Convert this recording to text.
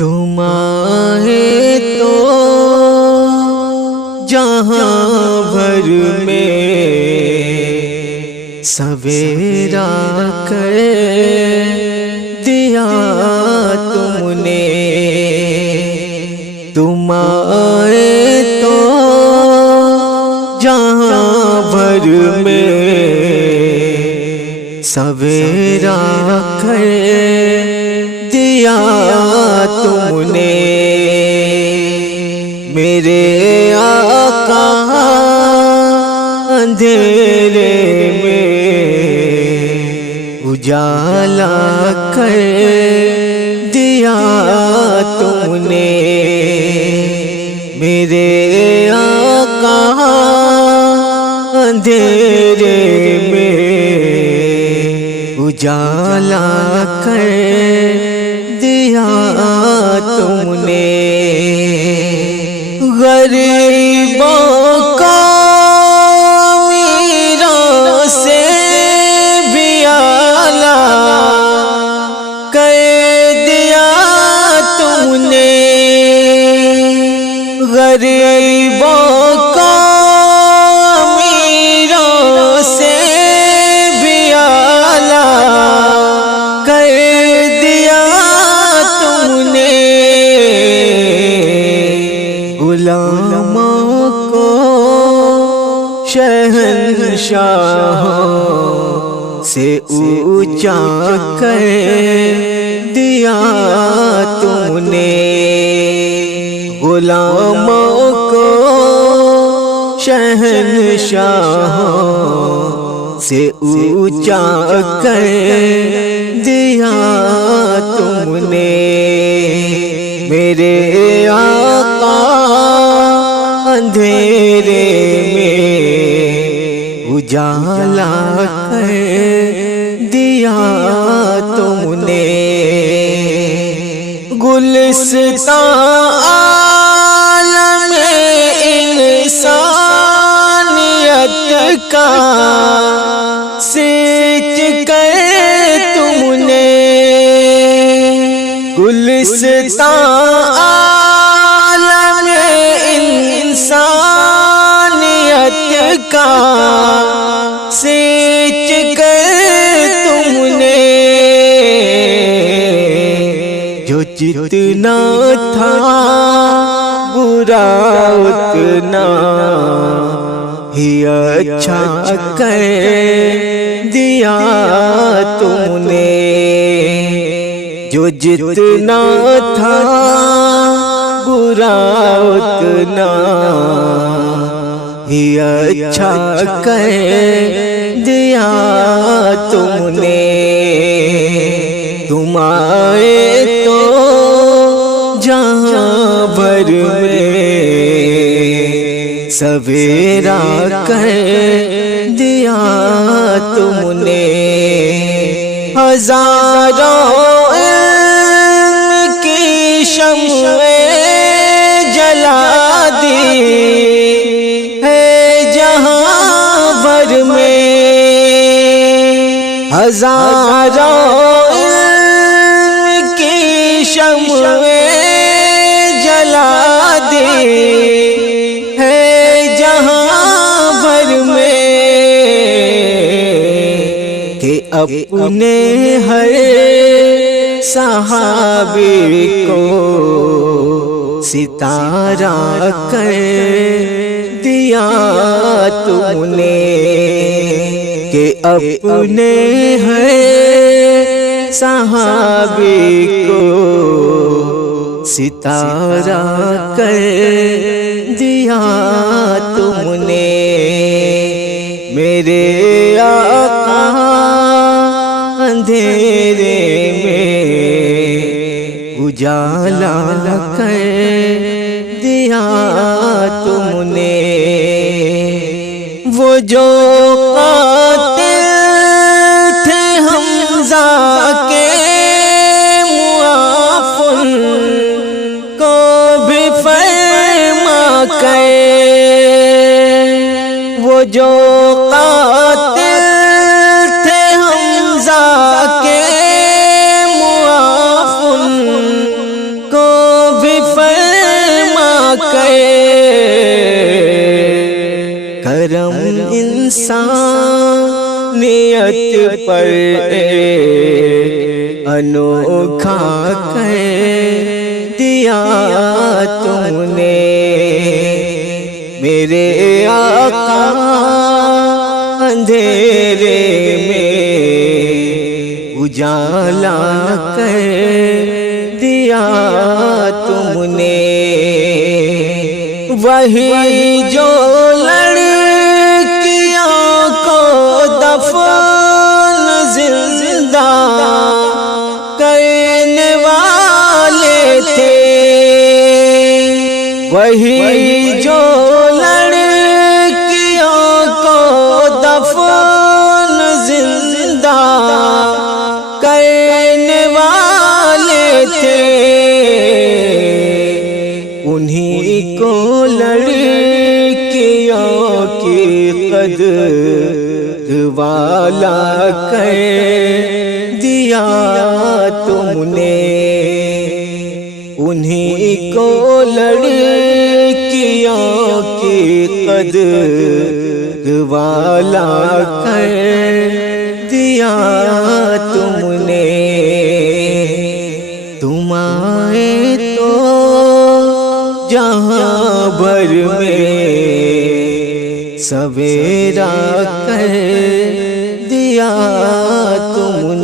تم آئے تو جہاں بھر میں سویرا کر دیا تم نے۔ تم آئے تو جہاں بھر میں سویرا کر دیا تم نے۔ میرے آقا اندھیرے میں اجالا کر دیا تم نے۔ میرے آقا اندھیرے میں اجالا کر دیا تم نے۔ غریبوں کو میروں سے بھی اعلیٰ کر دیا تم نے۔ غریبوں کو میروں سے بھی اعلیٰ کر دیا تم نے۔ غلاموں کو شہنشاہوں سے اونچا کر دیا تم نے۔ غلاموں کو شہنشاہوں سے اونچا کر دیا تم نے۔ میرے آقا اندھیرے میں اجالا کر دیا تم نے۔ گلستان عالم انسانیت کا سینچ کر تم نے۔ گلستان عالم انسانیت کا سینچ کر تم نے۔ جو جتنا تھا برا اتنا ہی اچھا کر دیا تم نے۔ جو جتنا تھا برا اتنا ہی اچھا کر دیا تم نے۔ تم آئے تو جہاں بھر میں سویرا کر دیا تم نے۔ ہزاروں علم کی شمعیں جلا دی ہے جہاں بھر میں۔ ہزاروں علم کی شمعیں جلا دی ہے جہاں بھر میں کہ اپنے ہر صحابی کو ستارہ کر دیا تم نے۔ کہ اپنے ہر صحابی کو ستارہ کر دیا تم نے۔ میرے آقا اندھیرے میں اجالا کر دیا تم نے۔ وہ جو قاتل تھے حمزہ کے معافن کو بھی فرما کر۔ وہ جو قاتل تھے حمزہ کے معافن کو انسانیت پر انوکھا کر دیا تم نے، میرے آقا اندھیرے میں اجالا کر دیا تم نے۔ وہی جو لڑکیوں کو دفن زندہ کرنے والے تھے، وہی جو لڑکیوں کو دفن زندہ کرنے والے تھے، انہی کو لڑکیوں کی قدر والا کر دیا تم نے، انہی کو لڑکیوں کی قدر والا کر دیا تم نے۔ تم آئے تو جہاں بھر میں سویرا کر دیا تم